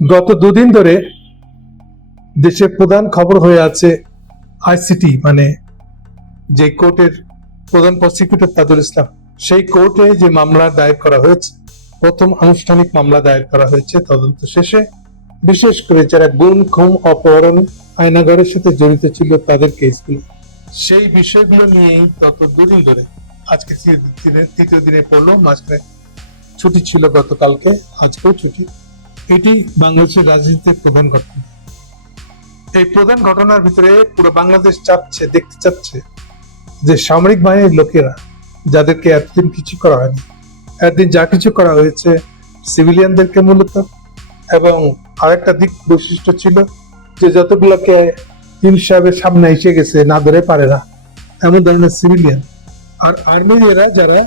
গত দুদিন ধরে দেশের প্রধান খবর হয়ে আছে আইসিটি, মানে যে কোর্টের প্রধান প্রসিকিউটর তাজুল ইসলাম, সেই কোর্টে যে মামলা দায়ের করা হয়েছে, প্রথম আনুষ্ঠানিক মামলা দায়ের করা হয়েছে তদন্ত শেষে। বিশেষ করে যারা গুম, খুন, অপহরণ, আয়নাঘরের সাথে জড়িত ছিল তাদের কেসগুলো, সেই বিষয়গুলো নিয়েই গত দুদিন ধরে, আজকে তৃতীয় দিনে পড়লো, মাঝখানে ছুটি ছিল গতকালকে, আজকেও ছুটি। এটি বাংলাদেশের রাজনীতির প্রধান ঘটনা। এই প্রধান ঘটনার ভিতরে পুরো বাংলাদেশ দেখতে চাচ্ছে যে সামরিক বাহিনীর লোকেরা, যাদেরকে এতদিন কিছু করা হয়নি, এতদিন যা কিছু করা হয়েছে সিভিলিয়ানদেরকে মূলত, এবং আরেকটা দিক বৈশিষ্ট্য ছিল যে যতগুলোকে ইউনূস সাহেবের সামনে এসে গেছে না ধরে পারে না এমন ধরনের সিভিলিয়ান আর আর্মির এরা, যারা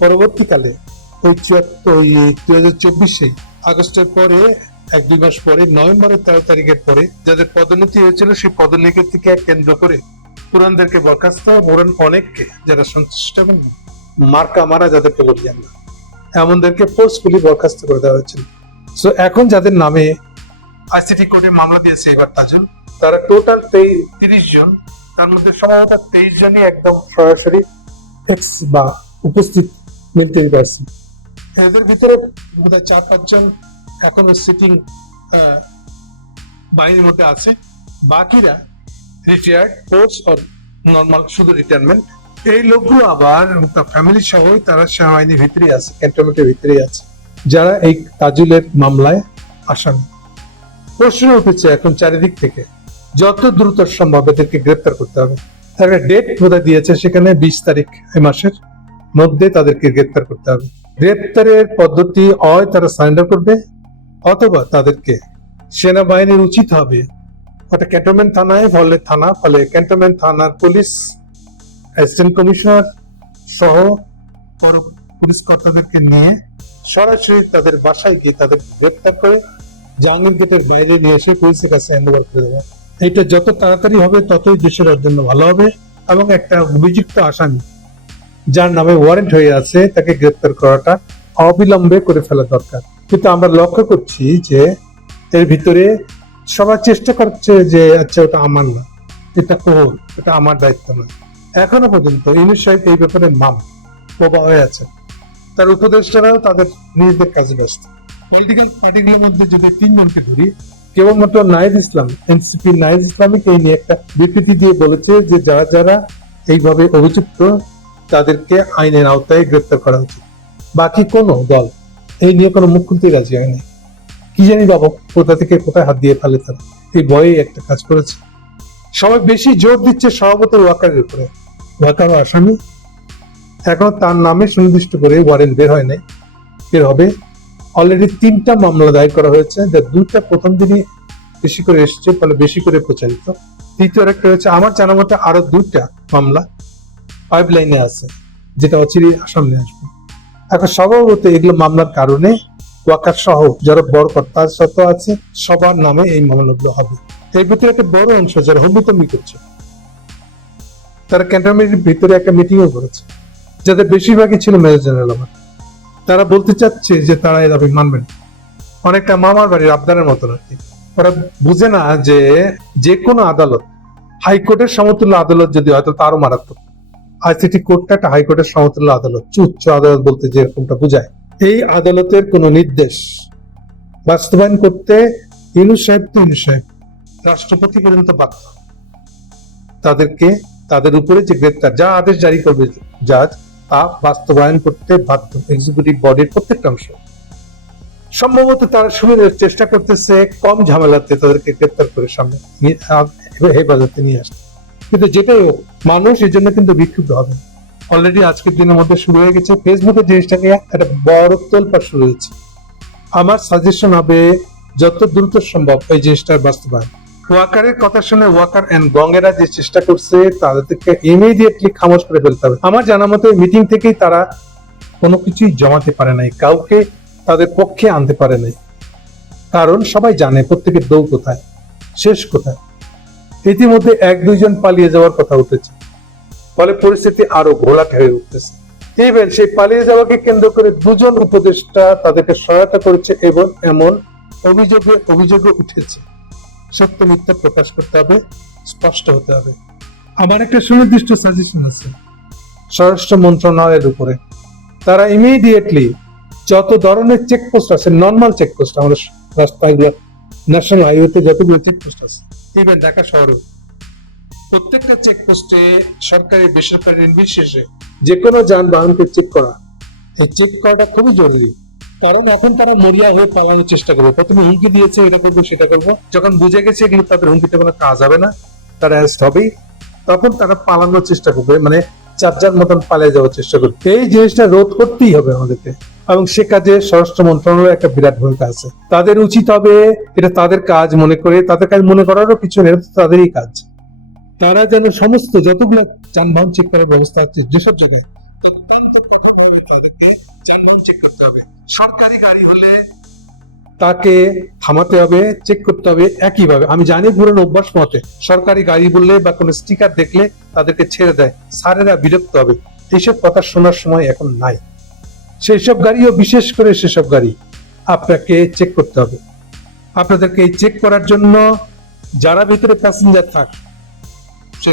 পরবর্তীকালে ওই 2024 আগস্টের পরে, 1-2 মাস পরে, নভেম্বরের 13 তারিখের পরে যাদের পদোন্নতি হয়েছিল, সেই পদোন্নতি থেকে কেন্দ্র করে পুরানদেরকে বরখাস্ত, অনেককে যারা সন্তুষ্ট এবং মার্কা মারা যাদেরকে বলি আমরা, এমনদেরকে ফোর্সফুলি বরখাস্ত করে দেওয়া হয়েছিল। সো এখন যাদের নামে আইসিটি কোর্টে মামলা দিয়েছে এবার তাজুল, তারা টোটাল 30 জন, তার মধ্যে সম্ভবত 23 জনই একদম সরাসরি এক্স বা উপস্থিত মিলিটারি পার্সন। এদের ভিতরে বোধহয় 4-5 জন এখনো সিটিং বাহিনীর মধ্যে আছে, বাকিরা রিটায়ার্ড, পোস্ট আর নর্মাল, শুধু রিটায়ারমেন্ট। এই লোকগুলো আবার ফ্যামিলি সহ তারা সেনাবাহিনীর ভিতরেই আছে, ক্যান্টনমেন্টের ভিতরেই আছে, যারা এই তাজুলের মামলায় আসামি। প্রশ্ন উঠেছে এখন চারিদিক থেকে, যত দ্রুত সম্ভব এদেরকে গ্রেপ্তার করতে হবে। একটা ডেট বোধহয় দিয়েছে, সেখানে 20 তারিখ এই মাসের মধ্যে তাদেরকে গ্রেপ্তার করতে হবে। গ্রেপ্তারের পদ্ধতি হয় তারা সারেন্ডার করবে, অথবা তাদেরকে সেনাবাহিনীর উচিত হবে ওটা ক্যান্টনমেন্ট থানায়, ফলে ক্যান্টনমেন্ট থানার পুলিশ, অ্যাসিস্ট্যান্ট কমিশনার সহ পুলিশ কর্তাদেরকে নিয়ে সরাসরি তাদের বাসায় গিয়ে তাদের গ্রেপ্তার করে জাহাঙ্গীর গেটের বাইরে নিয়ে এসে পুলিশের কাছে হ্যান্ড ওভার করে দেওয়া। এটা যত তাড়াতাড়ি হবে ততই দেশের জন্য ভালো হবে, এবং একটা অভিযুক্ত আসামি যার নামে ওয়ারেন্ট হয়ে আছে তাকে গ্রেপ্তার করাটা অবিলম্বে করে ফেলা দরকার। কিন্তু আমরা লক্ষ্য করছি যে এর ভিতরে সবার চেষ্টা করছে যে আচ্ছা ওটা আমার না, এটা আমার দায়িত্ব না। এখনো পর্যন্ত ইউনূস সাহেব এই ব্যাপারে বোবা হয়ে আছেন, তার উপদেষ্টারাও তাদের নিজেদের কাজে ব্যস্ত। পলিটিক্যাল পার্টিগুলোর মধ্যে যদি 3 জনকে ধরি, কেবলমাত্র নাহিদ ইসলাম, এনসিপি নাহিদ ইসলামীকে এই নিয়ে একটা বিবৃতি দিয়ে বলেছে যে যারা যারা এইভাবে অভিযুক্ত তাদেরকে আইনের আওতায় গ্রেপ্তার করা উচিত। বাকি কোন দল এই নিয়ে কোনো মুখ খুলতে রাজি হয়নি। কি জানি বাবা কোথা থেকে কোথায় হাত দিয়ে ফেলে, তারা এই ভয়ে একটা কাজ করেছে। সবাই বেশি জোর দিচ্ছে সভাপতি ওয়াকারের উপরে। ওয়াকার আসামি, এখন তার নামে সুনির্দিষ্ট করে ওয়ারেন্ট বের হয় নাই, বের হবে। অলরেডি 3টা মামলা দায়ের করা হয়েছে, যার 2টা প্রথম দিনই বেশি করে এসেছে, ফলে বেশি করে প্রচারিত। দ্বিতীয় একটা হয়েছে, আমার জানা মতে আরো 2টা মামলা পাইপ লাইনে আছে, যেটা অচিরেই সামনে আসবে। এখন স্বভাবত এগুলো মামলার কারণে ওয়াকার সহ যারা বড় কর্তা শত আছে সবার নামে এই মামলাগুলো হবে। এর ভিতরে একটা বড় অংশ যারা হম্বিতম্বি করছে, তারা ক্যান্টনমেন্টের ভিতরে একটা মিটিংও করেছে, যাদের বেশিরভাগই ছিল মেজর জেনারেল। আমার তারা বলতে চাচ্ছে যে তারা এ দাবি মানবেন, অনেকটা মামার বাড়ির আবদারের মতন আর কি। ওরা বুঝে না যে যে কোনো আদালত, হাইকোর্টের সমতুল্য আদালত যদি হয় তাহলে আরো মারাত্মক। আইসিটি কোর্টটা একটা হাইকোর্টের সমতুল্য আদালত, উচ্চ আদালত বলতে যেরকমটা বোঝায়। এই আদালতের কোন নির্দেশ বাস্তবায়ন করতে ইউনূস সাহেব রাষ্ট্রপতি পর্যন্ত বাধ্য। তাদেরকে, তাদের উপরে যে গ্রেপ্তার, যা আদেশ জারি করবে জাজ, তা বাস্তবায়ন করতে বাধ্য এক্সিকিউটিভ বডির প্রত্যেকটা অংশ। সম্ভবত তারা সুবিধার চেষ্টা করতেছে কম ঝামেলাতে তাদেরকে গ্রেপ্তার করে সামনে হেফাজতে নিয়ে আসতে। কিন্তু যেটাই হোক, মানুষ এই জন্য কিন্তু বিক্ষুব্ধ হবে। অলরেডি আজকের দিনের মধ্যে শুরু হয়ে গেছে, ফেসবুকে জিনিসটাকে একটা বড় তোলপাড় শুরু হয়েছে। আমার সাজেশন হবে যত দ্রুত সম্ভব এই জিনিসটার বাস্তবায়ন। ওয়াকারের কথা শুনে ওয়াকার এন্ড গঙ্গেরা যে চেষ্টা করছে তাদেরকে ইমিডিয়েটলি খামোশ করে ফেলতে হবে। আমার জানা মতে মিটিং থেকেই তারা কোনো কিছুই জমাতে পারে নাই, কাউকে তাদের পক্ষে আনতে পারে নাই, কারণ সবাই জানে প্রত্যেকের দৌ কোথায়, শেষ কোথায়। ইতিমধ্যে 1-2 জন পালিয়ে যাওয়ার কথা উঠেছে, ফলে পরিস্থিতি আরো ঘোলাটে হয়ে উঠতেছে। ইভেন সেই পালিয়ে যাওয়াকে কেন্দ্র করে 2 জন উপদেষ্টা তাদেরকে সহায়তা করেছে এবং এমন অভিযোগে উঠেছে, সত্য মিথ্যা প্রকাশ করতে হবে, স্পষ্ট হতে হবে। আমার একটা সুনির্দিষ্ট সাজেশন আছে স্বরাষ্ট্র মন্ত্রণালয়ের উপরে, তারা ইমিডিয়েটলি যত ধরনের চেকপোস্ট আছে, নর্মাল চেকপোস্ট, আমাদের রাস্তাগুলো, ন্যাশনাল হাইওয়েতে যতগুলো চেকপোস্ট আছে, ইভেন ঢাকা শহরে, প্রত্যেকটা চেকপোস্টে সরকারি বেসরকারি নির্বিশেষে যে কোনো যানবাহনকে চেক করাটা খুবই জরুরি। কারণ এখন তারা মরিয়া হয়ে পালানোর চেষ্টা করবে, প্রথমে হুমকি দিয়েছে এটা করবো সেটা করবো, যখন বুঝে গেছে এগুলো তাদের হুমকিতে কোনো কাজ হবে না, তারা অ্যারেস্ট হবেই, তখন তারা পালানোর চেষ্টা করবে, মানে চারজার মতন পালিয়ে যাওয়ার চেষ্টা করবে। এই জিনিসটা রোধ করতেই হবে আমাদেরকে, এবং সে কাজে স্বরাষ্ট্র মন্ত্রণালয়ের একটা বিরাট ভূমিকা আছে। তাদের উচিত হবে এটা তাদের কাজ মনে করে, তাদের কাজ মনে করারও কিছু নেই, তাদেরই কাজ। তারা যেন সমস্ত যতগুলো যানবাহন চেক করার ব্যবস্থা আছে যেসব জায়গায়, অত্যন্ত কঠোরভাবে তাদেরকে যানবাহন চেক করতে হবে। সরকারি গাড়ি হলে তাকে থামাতে হবে, চেক করতে হবে একইভাবে। আমি জানি পুরনো অভ্যাস মতে সরকারি গাড়ি বললে বা কোনো স্টিকার দেখলে তাদেরকে ছেড়ে দেয়, স্যারেরা বিরক্ত হবে। এইসব কথা শোনার সময় এখন নাই। সেই সব গাড়িও, বিশেষ করে সেসব গাড়ি আপনাকে চেক করতে হবে। আপনাদেরকে এই চেক করার জন্য যারা ভিতরে প্যাসেঞ্জার থাক, সে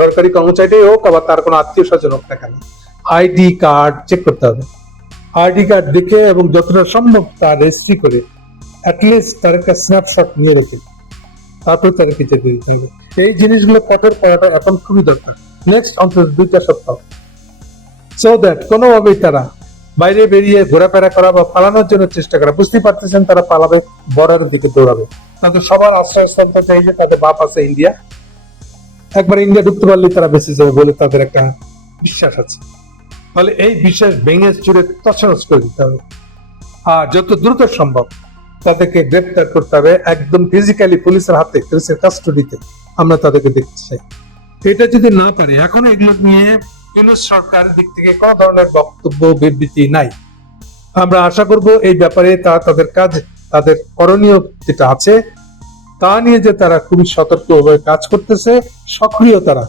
সরকারি কর্মচারী হোক আবার তার কোনো আত্মীয় স্বজন হোক না কেন, আইডি কার্ড চেক করতে হবে। আইডি কার্ড দেখে এবং যতটা সম্ভব তার রেজিস্ট্রি করে অ্যাটলিস্ট তার একটা স্ন্যাপশট নিয়ে রেখে তারপর তাদেরকে চেক দিতে হবে। এই জিনিসগুলো কঠোর করাটা এখন খুবই দরকার, নেক্সট অন্তত 2 সপ্তাহ, সো দ্যাট কোনোভাবেই তারা বাইরে বেরিয়ে ঘোরাফেরা করা বা পালানোর জন্য চেষ্টা করা, বুঝতেই পারতেছেন তারা পালাবে, বর্ডারের দিকে দৌড়াবে। তাদের সবার আশ্রয়স্থল তো চাই যে তাদের বাপ আছে ইন্ডিয়া, একবার ইন্ডিয়া ঢুকতে পারলে তারা বেঁচে যাবে বলে তাদের একটা বিশ্বাস আছে। ফলে এই বিশ্বাস ভেঙে চুরে তছনছ করে দিতে হবে, আর যত দ্রুত সম্ভব তাদেরকে গ্রেপ্তার করতে হবে, একদম ফিজিক্যালি পুলিশের হাতে, পুলিশের কাস্টডিতে আমরা তাদেরকে দেখতে চাই। এটা যদি না পারে, এখন এগুলো নিয়ে ইউনূস সরকারের দিক থেকে কোন ধরনের বক্তব্য বিবৃতি নাই। আমরা আশা করব এই ব্যাপারে তাদের কাজ, তাদের করণীয় যেটা আছে তা নিয়ে যে তারা খুবই সতর্কভাবে কাজ করতেছে, সক্রিয় তারা,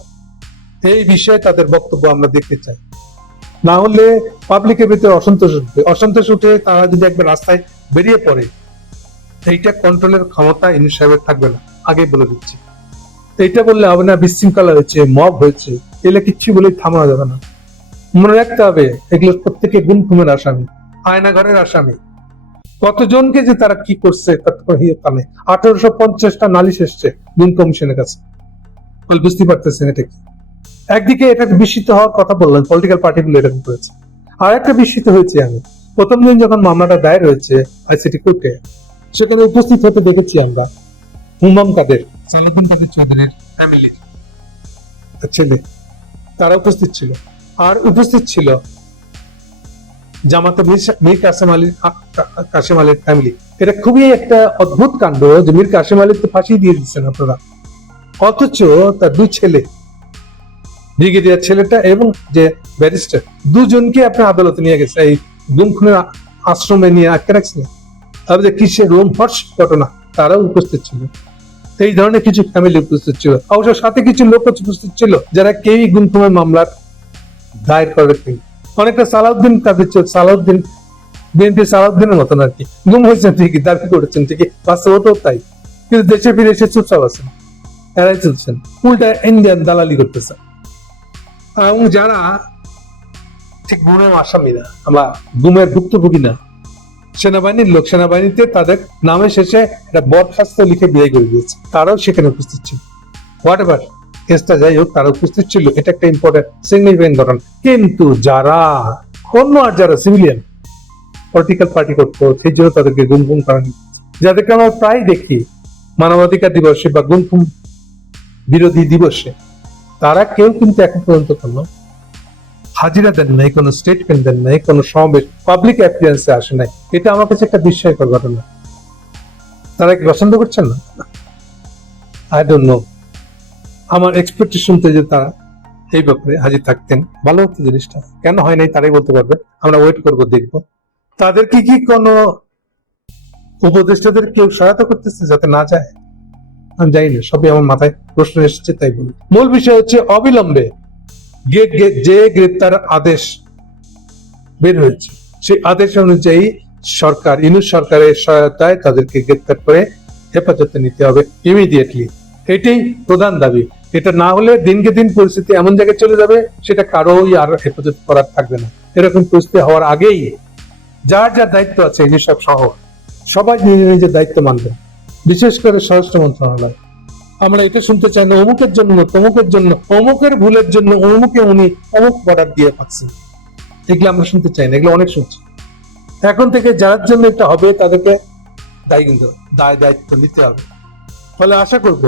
এই বিষয়ে তাদের বক্তব্য আমরা দেখতে চাই। না হলে পাবলিকের ভিতরে অসন্তোষ উঠে তারা যদি একবার রাস্তায় বেরিয়ে পড়ে, এইটা কন্ট্রোলের ক্ষমতা ইউনূস সাহেবের থাকবে না, আগে বলে দিচ্ছি। এইটা বললে হবে না বিশৃঙ্খলা হয়েছে, মব হয়েছে, এগুলো কিচ্ছু বলে থামানো যাবে না। মনে রাখতে হবে এগুলো প্রত্যেকে গুম খুমের আসামি, আয়নাঘরের আসামি। কতজনকে যে তারা কি করছে তার 1850টা নালিশ এসছে গুম কমিশনের কাছে, বুঝতে পারতেছেন এটা কি? একদিকে এটা বিস্মিত হওয়ার কথা বললেন, পলিটিক্যাল পার্টিগুলো এরকম করেছে। আর একটা বিস্মিত হয়েছে আমি, প্রথম দিন যখন মামলাটা দায়ের হয়েছে আইসিটি কোর্টে, সেখানে উপস্থিত হতে দেখেছি আমরা হুমাম কাদের, সালাউদ্দিন কাদের চৌধুরীর ফ্যামিলির ছেলে, তারা উপস্থিত ছিল। আর উপস্থিত ছিল জামাতে মীর কাসেম আলীর ফ্যামিলি। এটা খুবই একটা অদ্ভুত কাণ্ড যে মীর কাসেম আলীর তো ফাঁসি দিয়ে দিচ্ছেন আপনারা, অথচ তার 2 ছেলে, ব্রিগেডিয়ার ছেলেটা এবং যে ব্যারিস্টার, দুজনকে আপনার আদালতে নিয়ে গেছে এই গুম খুনের আশ্রমে নিয়ে আটকে রাখছিলেন। তারপরে যে কিসের রোমহর্ষ ঘটনা, তারাও উপস্থিত ছিল। এই ধরনের কিছু ফ্যামিলি উপস্থিত ছিল, অবশ্য সাথে কিছু লোক উপস্থিত ছিল যারা কেউই গুম খুনের মামলার দায়ের করেন। অনেকটা সালাউদ্দিন বিএনপি সালাউদ্দিনের মতন আর কি, গুম হয়েছেন ঠিকই, দাবি করেছেন ঠিকই, বাস্তবতাও তাই, কিন্তু দেশে ফিরে এসে চুপচাপ আছেন, এরাই চলছেন, উল্টা ইন্ডিয়ান দালালি করতেছে। এবং যারা ঠিক গুমের আসামি না, আমরা গুমের ভুক্তভোগী না, সেনাবাহিনীর লোক, সেনাবাহিনীতে তাদের নামে শেষে একটা বরখাস্ত লিখে বিদায় করে দিয়েছে, তারাও সেখানে উপস্থিত ছিল। হোয়াট এভার কেসটা যাই হোক, তারা উপস্থিত ছিল, এটা একটা ইম্পর্টেন্ট সিগনিফিকেন্ট ঘটনা। কিন্তু যারা অন্য আর যারা সিভিলিয়ান পলিটিক্যাল পার্টি করতো, সেই জন্য তাদেরকে গুম করা, যাদেরকে আমরা প্রায় দেখি মানবাধিকার দিবসে বা গুম বিরোধী দিবসে, তারা কেউ কিন্তু এখন পর্যন্ত কোনো হাজিরা দেন নাই, কোনো স্টেটমেন্ট দেন নাই, কোনো সমাবেশ পাবলিক অ্যাপিয়ারেন্সে আসে নাই। এটা আমার কাছে একটা বিস্ময়কর ঘটনা। তারা কি পছন্দ করছেন না? I don't know. আমার এক্সপেকটেশন যে তারা এই ব্যাপারে হাজির থাকতেন, ভালো হতো জিনিসটা। কেন হয় নাই তারাই বলতে পারবে, আমরা ওয়েট করব, দেখব। তাদের কি কোনো উপদেষ্টাদের কেউ সহায়তা করতেছে যাতে না যায়? আমি জানি না, সবই আমার মাথায় প্রশ্ন এসেছে তাই বলি। মূল বিষয় হচ্ছে অবিলম্বে যে গ্রেপ্তার আদেশ বের হয়েছে, সেই আদেশ অনুযায়ী সরকার ইউনিট সরকারের সহায়তায় তাদেরকে গ্রেপ্তার করে হেফাজতে নিতে হবে ইমিডিয়েটলি। এটাই প্রধান দাবি। এটা না হলে দিনকে দিন পরিস্থিতি এমন জায়গায় চলে যাবে সেটা কারোই আর হেফাজত করার থাকবে না। এরকম পরিস্থিতি হওয়ার আগেই যার যার দায়িত্ব আছে ইউনিসেফ সহ সবাই নিজের দায়িত্ব মানবে, বিশেষ করে স্বরাষ্ট্র মন্ত্রণালয়। আমরা এটা শুনতে চাই না অমুকের জন্য তমুকের জন্য অমুকের ভুলের জন্য অমুকে উনি অমুক বর্ডার দিয়ে পাচ্ছেন, এগুলো আমরা শুনতে চাই না, এগুলো অনেক শুনছি। এখন থেকে যার জন্য এটা হবে তাদেরকে দায়িত্ব নিতে হবে। ফলে আশা করব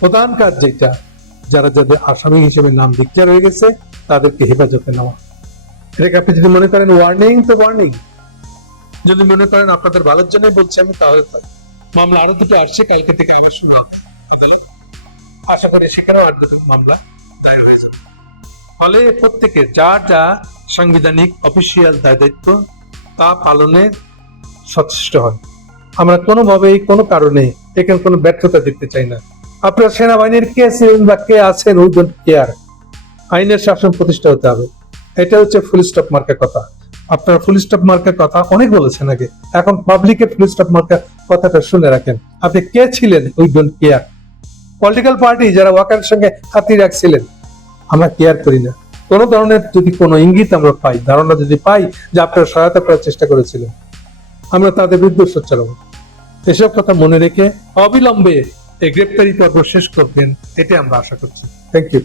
প্রধান কাজ যেটা, যারা যাদের আসামি হিসেবে নাম ডিক্লেয়ার হয়ে গেছে তাদেরকে হেফাজতে নেওয়া। এটাকে আপনি যদি মনে করেন ওয়ার্নিং তো ওয়ার্নিং, যদি মনে করেন আপনাদের ভালোর জন্য বলছি আমি, তাহলে মামলা আরো দুটো আসছে, কালকে থেকে আবার শোনা হবে। আশা করি সেখানেও আর দুটো মামলা দায়ের হয়ে যাবে। ফলে প্রত্যেকের যার যা সাংবিধানিক অফিসিয়াল দায়িত্ব তা পালনে সচেষ্ট হয়। আমরা কোনোভাবেই কোনো কারণে এখানে কোনো ব্যর্থতা দেখতে চাই না। আপনার সেনাবাহিনীর কে ছিলেন বা কে আছেন উই ডোন্ট কেয়ার, আইনের শাসন প্রতিষ্ঠা হতে হবে। এটা হচ্ছে ফুল স্টপ মার্কের কথা। আপনারা ফুল স্টপ মার্কের কথা অনেক বলেছেন আগে, এখন পাবলিকের ফুল স্টপ মার্কের কথাটা শুনে রাখেন। আপনি কে ছিলেন we don't care. Political party যারা ওয়াকারের সঙ্গে হাতি রাখছিলেন আমরা কেয়ার করি না। কোনো ধরনের যদি কোনো ইঙ্গিত আমরা পাই, ধারণা যদি পাই যে আপনারা সহায়তা করার চেষ্টা করেছিলেন, আমরা তাদের বিরুদ্ধে চালাবো। এসব কথা মনে রেখে অবিলম্বে এই গ্রেপ্তারি পর্ব শেষ করবেন, এটা আমরা আশা করছি। Thank you.